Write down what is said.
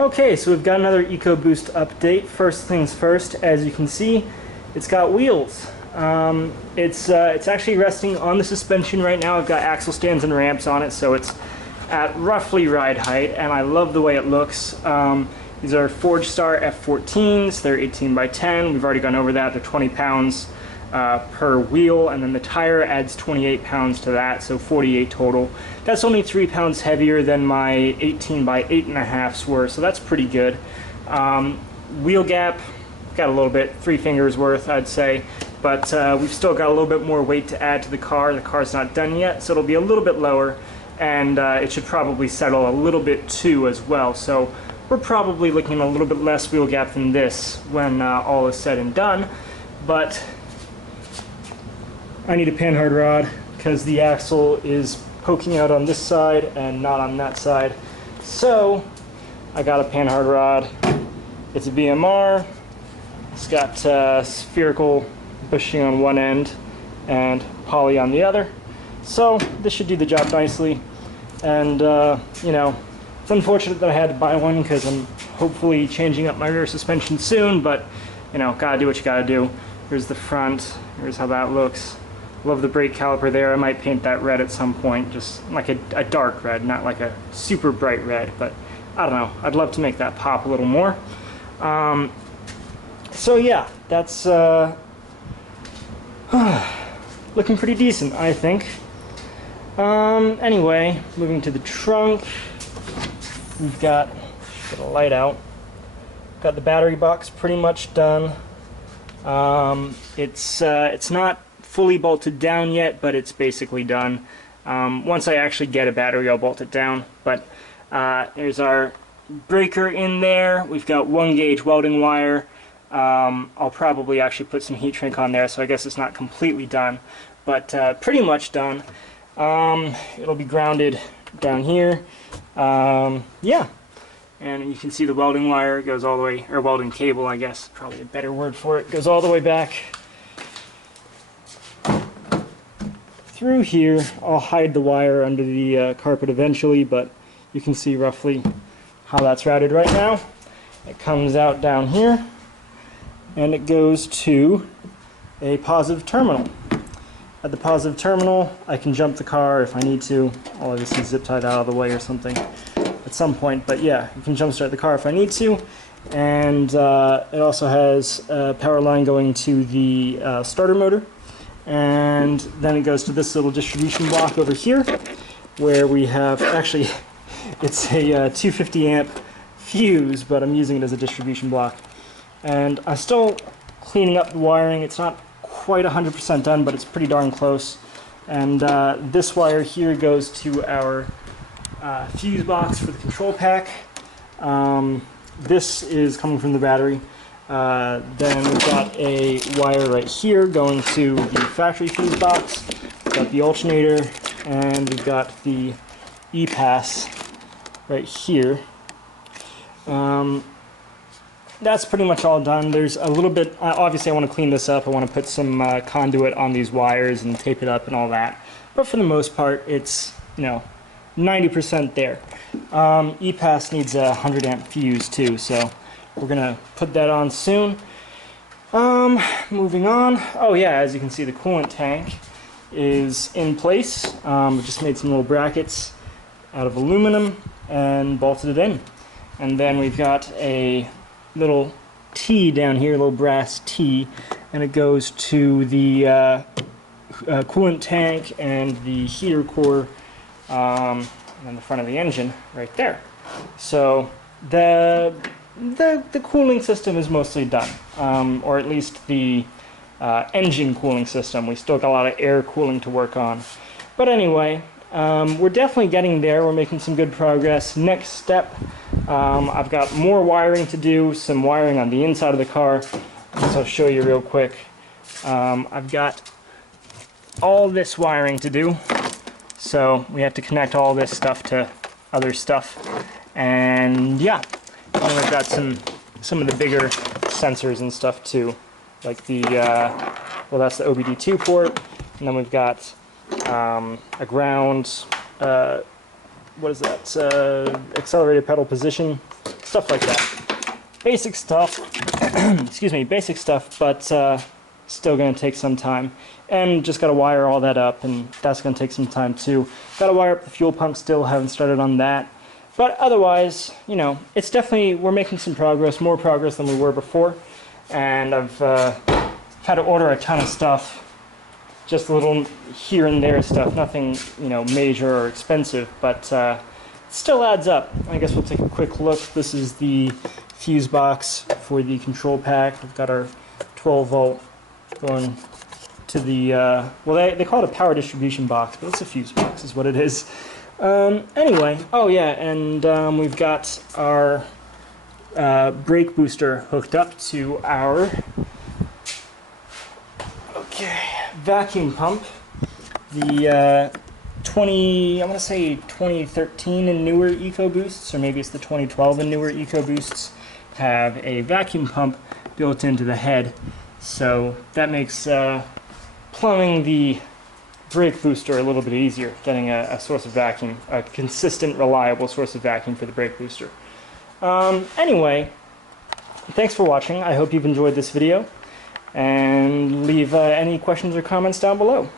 Okay, so we've got another EcoBoost update. First things first, as you can see, it's got wheels. It's actually resting on the suspension right now. I've got axle stands and ramps on it, so it's at roughly ride height, and I love the way it looks. These are Forge Star F14s. They're 18 by 10. We've already gone over that. They're 20 pounds per wheel, and then the tire adds 28 pounds to that, so 48 total. That's only 3 pounds heavier than my 18 by 8.5s were, so that's pretty good. Wheel gap, got a little bit, 3 fingers worth, I'd say, but we've still got a little bit more weight to add to the car. The car's not done yet, so it'll be a little bit lower, and it should probably settle a little bit too as well. So we're probably looking at a little bit less wheel gap than this when all is said and done, but I need a panhard rod because the axle is poking out on this side and not on that side. So I got a panhard rod. It's a BMR. It's got spherical bushing on one end and poly on the other. So this should do the job nicely. And you know, it's unfortunate that I had to buy one because I'm hopefully changing up my rear suspension soon, but you know, gotta do what you gotta do. Here's the front. Here's how that looks. Love the brake caliper there. I might paint that red at some point, just like a dark red, not like a super bright red, but I don't know. I'd love to make that pop a little more. So yeah, that's looking pretty decent, I think. Anyway, moving to the trunk, we've got, get a light out, got the battery box pretty much done. It's not fully bolted down yet, but it's basically done. Once I actually get a battery, I'll bolt it down. But there's our breaker in there. We've got 1-gauge welding wire. I'll probably actually put some heat shrink on there, so I guess it's not completely done, but pretty much done. It'll be grounded down here. Yeah, and you can see the welding wire goes all the way, or welding cable, I guess, probably a better word for it, goes all the way back through here. I'll hide the wire under the carpet eventually, but you can see roughly how that's routed right now. It comes out down here, and it goes to a positive terminal. At the positive terminal, I can jump the car if I need to. I'll obviously zip tie that out of the way or something at some point, but yeah, you can jump start the car if I need to. And it also has a power line going to the starter motor. And then it goes to this little distribution block over here, where we have, actually, it's a 250 amp fuse, but I'm using it as a distribution block. And I'm still cleaning up the wiring. It's not quite 100% done, but it's pretty darn close. And this wire here goes to our fuse box for the control pack. This is coming from the battery. Then we've got a wire right here going to the factory fuse box. We've got the alternator, and we've got the E-pass right here. That's pretty much all done. There's a little bit, obviously I want to clean this up. I want to put some conduit on these wires and tape it up and all that. But for the most part, it's, you know, 90% there. E-pass needs a 100 amp fuse too, so we're gonna put that on soon. Moving on. Oh yeah, as you can see, the coolant tank is in place. We just made some little brackets out of aluminum and bolted it in. And then we've got a little T down here, a little brass T, and it goes to the coolant tank and the heater core, and then the front of the engine right there. So the cooling system is mostly done, or at least the engine cooling system. We still got a lot of air cooling to work on. But anyway, we're definitely getting there. We're making some good progress. Next step, I've got more wiring to do, some wiring on the inside of the car. So I'll show you real quick. I've got all this wiring to do. So we have to connect all this stuff to other stuff. And yeah, and we've got some of the bigger sensors and stuff too. Like the, well, that's the OBD2 port. And then we've got a ground, what is that, accelerated pedal position stuff like that. Basic stuff, excuse me, basic stuff, but still going to take some time. And just got to wire all that up, and that's going to take some time too. Got to wire up the fuel pump still, haven't started on that. But otherwise, you know, it's definitely, we're making some progress, more progress than we were before. And I've had to order a ton of stuff, just a little here and there stuff, nothing, you know, major or expensive, but it still adds up. I guess we'll take a quick look. This is the fuse box for the control pack. We've got our 12 volt going to the, well, they call it a power distribution box, but it's a fuse box is what it is. Anyway, oh yeah, and we've got our brake booster hooked up to our vacuum pump. The I want to say 2013 and newer EcoBoosts, or maybe it's the 2012 and newer EcoBoosts, have a vacuum pump built into the head, so that makes plumbing the brake booster a little bit easier, getting a source of vacuum, a consistent, reliable source of vacuum for the brake booster. Anyway, thanks for watching. I hope you've enjoyed this video, and leave any questions or comments down below.